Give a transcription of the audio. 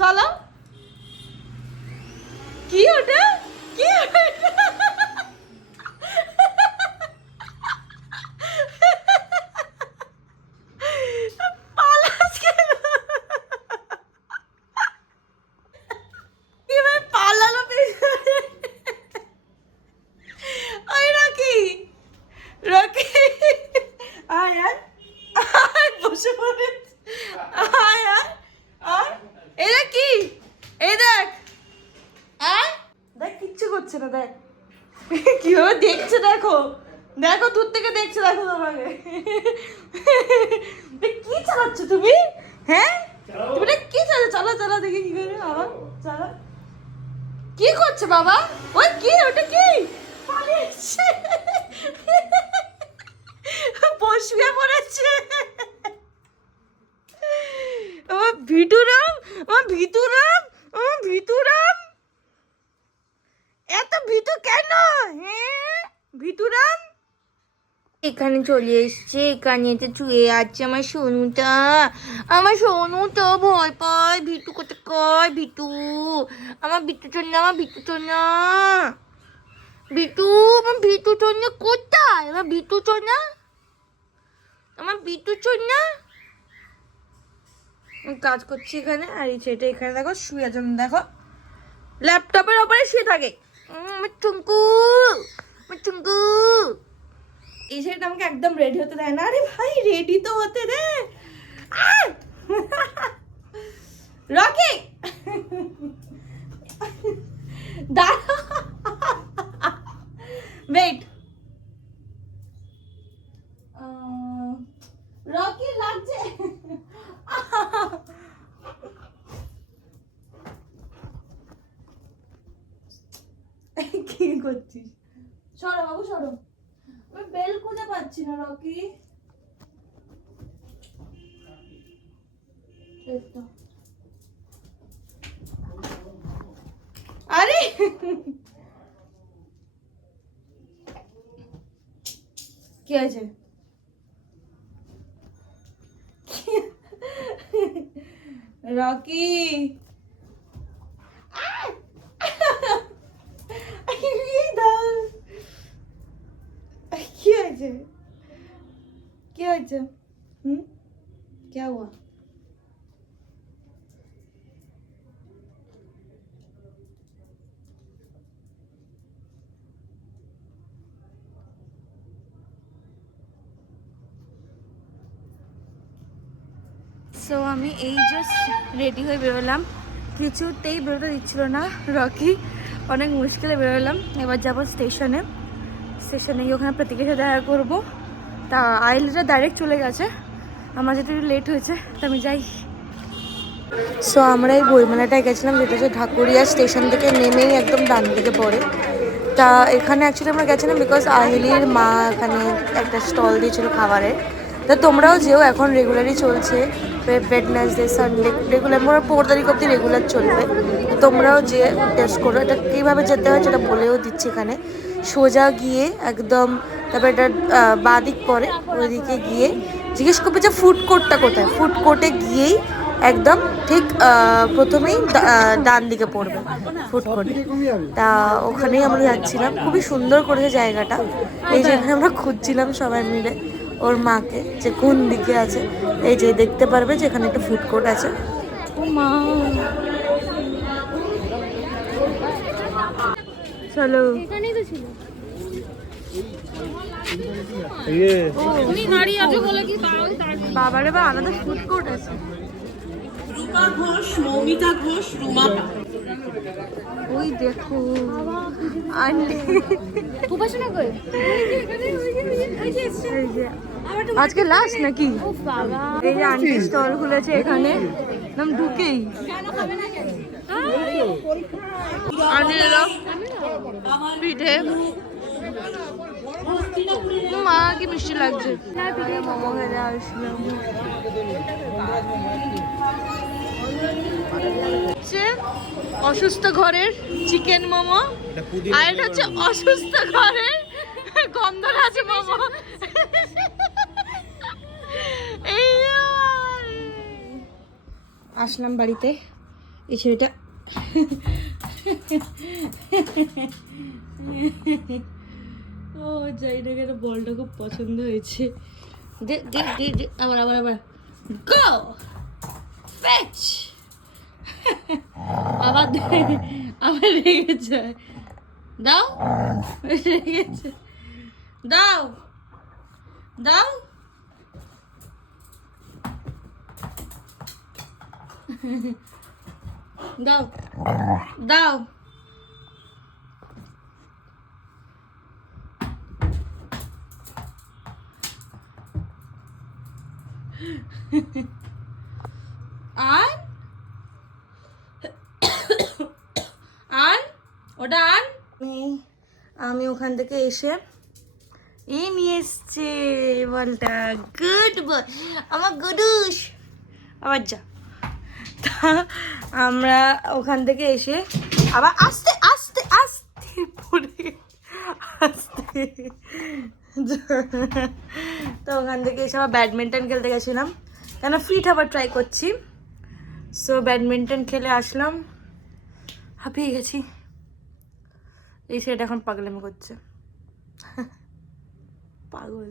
চলো। কি ওটা? কি ওটা? পালাস কেন? কিভাবে পালালো পেছনে? ওই রকি, রকি আয় আয় আয়, বসে পড়ে আয় আয় আয়। এটা কি? এই দেখ, আয় দেখ, কিচ্ছু করছে না। দেখ কিভাবে দেখছে, দেখো দেখো, দূর থেকে দেখছে, দেখো তোমাকে। কি চালাচ্ছ তুমি? হ্যাঁ তুমি এটা কি চালাচ্ছ? চলো চলো দেখি কি করে। আবার চলো। কি করছে বাবা? ওই কি, ওটা কি? পালিয়েছে, বসিয়ে পড়েছে। আমার ভিটুরাম, আমার ভিটুরাম, আমার ভিটুরাম, এত ভিটু কেন? হ্যাঁ ভিটুরাম এখানে চলে এসছে, এখানে তো শুয়ে আছে আমার সোনুটা। আমার সোনুটা ভয় পায়। ভিটু কোথায়? কয় ভিটু, আমার ভিটু চন্না, আমার ভিটু চন্না, ভিটু, আমার ভিটু চন্না কোথায়? আমার ভিটু চন্না, আমার ভিটু চন্না। কাজ করছি এখানে, আর এই ছেলেটা এখানে দেখো শুয়ে আছে, দেখো ল্যাপটপের ওপরে শুয়ে থাকে। আমার টুঙ্কু, আমার টুঙ্কু। এই ছেলেটা আমাকে একদম রেডি হতে দেয় না। আরে ভাই রেডি তো হতে দে। রকি দাঁড়া, ওয়েট। রকি লাগছে। কি করছিস? সরো বাবু সরো, আমি বেল খুঁজে পাচ্ছি না। রকি আরে কি হয়েছে? রকি কি হয়েছে? কি হয়েছে? क्या हुआ? সো আমি এই জাস্ট রেডি হয়ে বেরোলাম, কিছুতেই বেরোতে দিচ্ছিল না রকি, অনেক মুশকিলে বেরোলাম। এবার যাবো স্টেশনে, স্টেশনে গিয়ে ওখানে প্রতীকের সাথে দেখা করবো। তা আইলিটা ডাইরেক্ট চলে গেছে, আমার যেহেতু একটু লেট হয়েছে তা আমি যাই। সো আমরা এই বইমেলাটায় গেছিলাম, যেটা হচ্ছে ঢাকুরিয়া স্টেশন থেকে নেমেই একদম ডান দিকে পড়ে। তা এখানে অ্যাকচুয়ালি আমরা গেছিলাম বিকজ আহিলির মা এখানে একটা স্টল দিয়েছিল খাবারের। তা তোমরাও যেও, এখন রেগুলারই চলছে, ওয়েডনেসডে সানডে রেগুলার, মোট 4 তারিখ অব্দি রেগুলার চলবে। তোমরাও যে টেস্ট করো, এটা কীভাবে যেতে হয় সেটা বলেও দিচ্ছি এখানে। সোজা গিয়ে একদম, তারপর এটা বাঁ দিক পরে, ওইদিকে গিয়ে জিজ্ঞেস করবে যে ফুড কোর্টটা কোথায়। ফুড কোর্টে গিয়েই একদম ঠিক প্রথমেই ডান দিকে পড়বে ফুড কোর্টে। তা ওখানেই আমরা যাচ্ছিলাম, খুবই সুন্দর করেছে জায়গাটা। এই যে এখানে আমরা খুঁজছিলাম সবাই মিলে ওর মাকে, যে কোন দিকে আছে। এই যে দেখতে পারবে যে এখানে একটা ফুড কোর্ট আছে। ও মা, চলো। এখানেই তো ছিল। বাবারে বা, আলাদা ফুড কোর্ট আছে। রূপা ঘোষ, মৌমিতা ঘোষ, রুমা। ওই দেখো আন্টি উপাসনা কই? আজকে লাস্ট নাকি? এই যে আন্টি স্টল খুলেছে এখানে, নাম ঢুকেই আনি এলাম পিঠে। মা কি মিষ্টি লাগছে। মোমো খেতে আসলাম, অসুস্থ ঘরের চিকেন মোমো, আর এটা হচ্ছে অসুস্থ ঘরের গন্ধরাজ মোমো। আসলাম বাড়িতে, এই ছেলেটা ও যাই না কেন বলটা খুব পছন্দ হয়েছে। দে দে দে দে আবার আবার আবার গো ফেচ আবার দে আবার রেগে যায়। দাও রেগেছে দাও দাও দাও দাও আন আন ওটা আন। আমি ওখান থেকে এসে এই নিয়ে এসছে বলটা। গুড বয় আমার গুডুস। আবার যা। তা আমরা ওখান থেকে এসে আবার আস্তে আস্তে আস্তে পড়ে আস্তে তো ওখান থেকে এসে আবার ব্যাডমিন্টন খেলতে গেছিলাম, কেন ফিট আবার ট্রাই করছি। সো ব্যাডমিন্টন খেলে আসলাম, হাঁপিয়ে গেছি। এই ছেলেটা এখন পাগলামি করছে, পাগল।